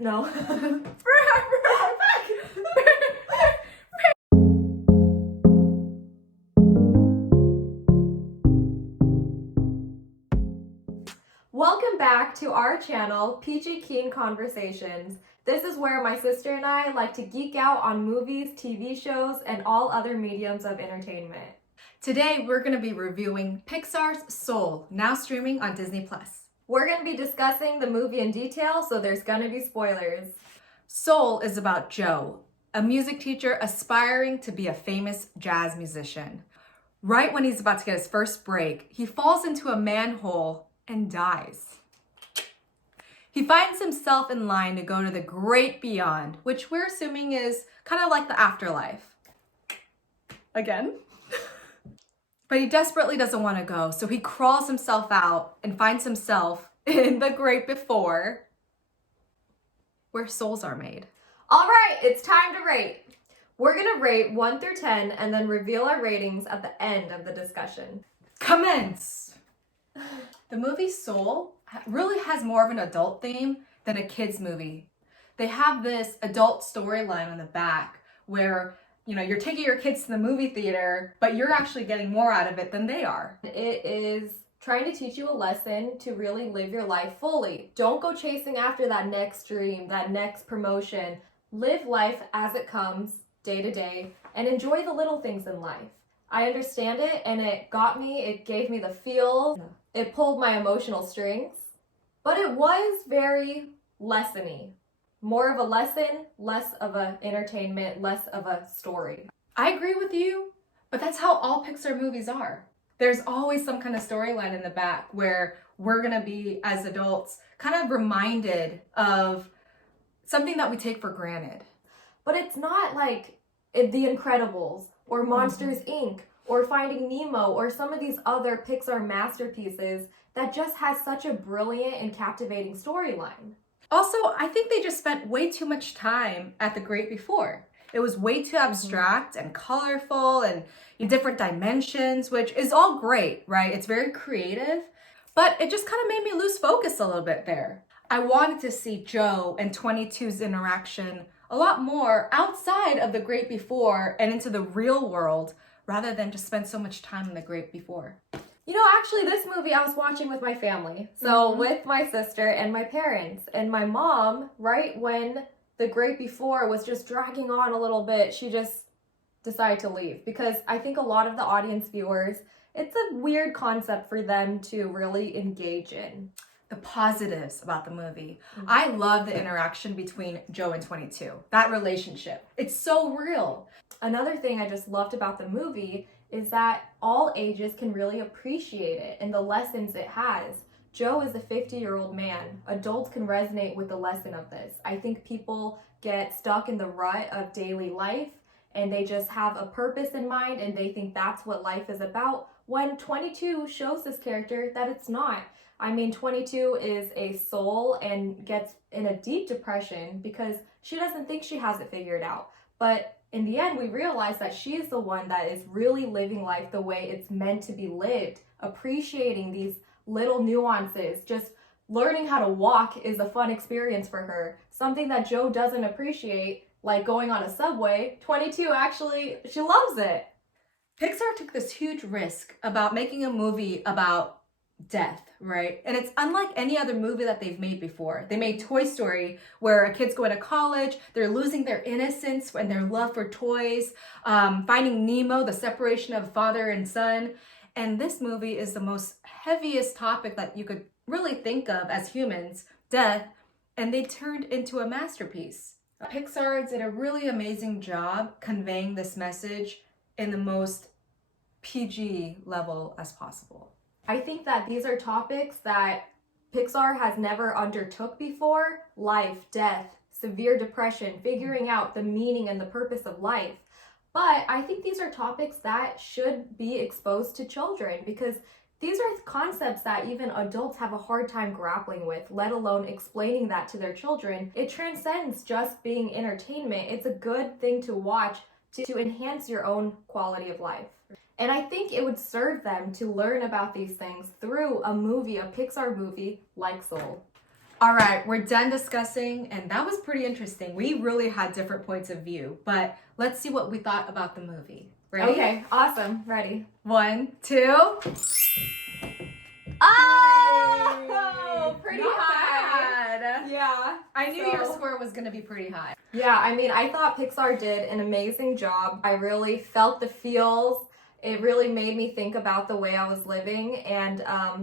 No. Welcome back to our channel, Peachy Keen Conversations. This is where my sister and I like to geek out on movies, TV shows, and all other mediums of entertainment. Today, we're going to be reviewing Pixar's Soul, now streaming on Disney+. We're going to be discussing the movie in detail, so there's going to be spoilers. Soul is about Joe, a music teacher aspiring to be a famous jazz musician. Right when he's about to get his first break, he falls into a manhole and dies. He finds himself in line to go to the great beyond, which we're assuming is kind of like the afterlife. Again? But he desperately doesn't want to go, so he crawls himself out and finds himself in the great before, where souls are made. All right, it's time to rate. We're going to rate 1 through 10 and then reveal our ratings at the end of the discussion. Commence! The movie Soul really has more of an adult theme than a kid's movie. They have this adult storyline on the back where, you know, you're taking your kids to the movie theater, but you're actually getting more out of it than they are. It is trying to teach you a lesson to really live your life fully. Don't go chasing after that next dream, that next promotion. Live life as it comes, day to day, and enjoy the little things in life. I understand it, and it got me, it gave me the feels, it pulled my emotional strings, but it was very lesson-y. More of a lesson, less of an entertainment, less of a story. I agree with you, but that's how all Pixar movies are. There's always some kind of storyline in the back where we're gonna be, as adults, kind of reminded of something that we take for granted. But it's not like The Incredibles or Monsters, Inc. or Finding Nemo or some of these other Pixar masterpieces that just has such a brilliant and captivating storyline. Also, I think they just spent way too much time at the great before. It was way too abstract and colorful and in different dimensions, which is all great, right? It's very creative, but it just kind of made me lose focus a little bit there. I wanted to see Joe and 22's interaction a lot more outside of the great before and into the real world rather than just spend so much time in the great before. You know, actually, this movie I was watching with my family. So with my sister and my parents. And my mom, right when the great before was just dragging on a little bit, she just decided to leave. Because I think a lot of the audience viewers, it's a weird concept for them to really engage in. The positives about the movie. I love the interaction between Joe and 22. That relationship. It's so real. Another thing I just loved about the movie is that all ages can really appreciate it and the lessons it has. Joe is a 50-year-old man. Adults can resonate with the lesson of this. I think people get stuck in the rut of daily life and they just have a purpose in mind and they think that's what life is about, when 22 shows this character that it's not. I mean, 22 is a soul and gets in a deep depression because she doesn't think she has it figured out. But in the end, we realize that she is the one that is really living life the way it's meant to be lived, appreciating these little nuances. Just learning how to walk is a fun experience for her. Something that Joe doesn't appreciate, like going on a subway, 22 actually, she loves it. Pixar took this huge risk about making a movie about death, right? And it's unlike any other movie that they've made before. They made Toy Story, where a kid's going to college, they're losing their innocence and their love for toys, Finding Nemo, the separation of father and son. And this movie is the most heaviest topic that you could really think of as humans, death, and they turned into a masterpiece. Pixar did a really amazing job conveying this message in the most PG level as possible. I think that these are topics that Pixar has never undertook before. Life, death, severe depression, figuring out the meaning and the purpose of life. But I think these are topics that should be exposed to children because these are concepts that even adults have a hard time grappling with, let alone explaining that to their children. It transcends just being entertainment. It's a good thing to watch to enhance your own quality of life. And I think it would serve them to learn about these things through a movie, a Pixar movie like Soul. All right, we're done discussing, and that was pretty interesting. We really had different points of view, but let's see what we thought about the movie. Ready? Okay, awesome. Ready. 1, 2. Oh, pretty Not high. bad. Yeah. I knew So- your score was going to be pretty high. Yeah, I mean, I thought Pixar did an amazing job. I really felt the feels. It really made me think about the way I was living. And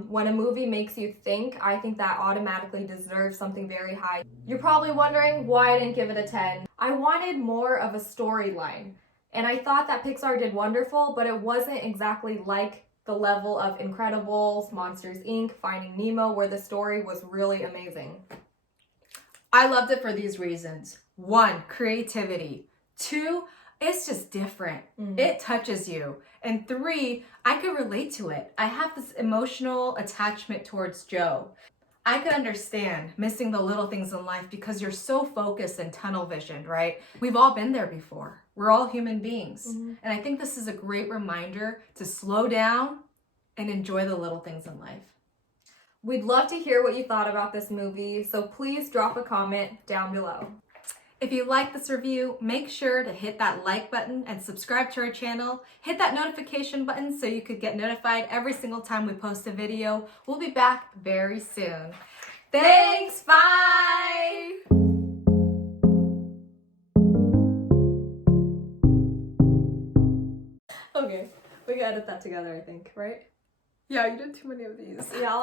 when a movie makes you think, I think that automatically deserves something very high. You're probably wondering why I didn't give it a 10. I wanted more of a storyline. And I thought that Pixar did wonderful, but it wasn't exactly like the level of Incredibles, Monsters, Inc., Finding Nemo, where the story was really amazing. I loved it for these reasons. 1, creativity. 2, it's just different. It touches you. And 3, I could relate to it. I have this emotional attachment towards Joe. I could understand missing the little things in life because you're so focused and tunnel visioned, right? We've all been there before. We're all human beings. And I think this is a great reminder to slow down and enjoy the little things in life. We'd love to hear what you thought about this movie, so please drop a comment down below. If you like this review, make sure to hit that like button and subscribe to our channel. Hit that notification button so you could get notified every single time we post a video. We'll be back very soon. Thanks, bye! Okay, we gotta edit that together, I think, right? Yeah, you did too many of these. Yeah,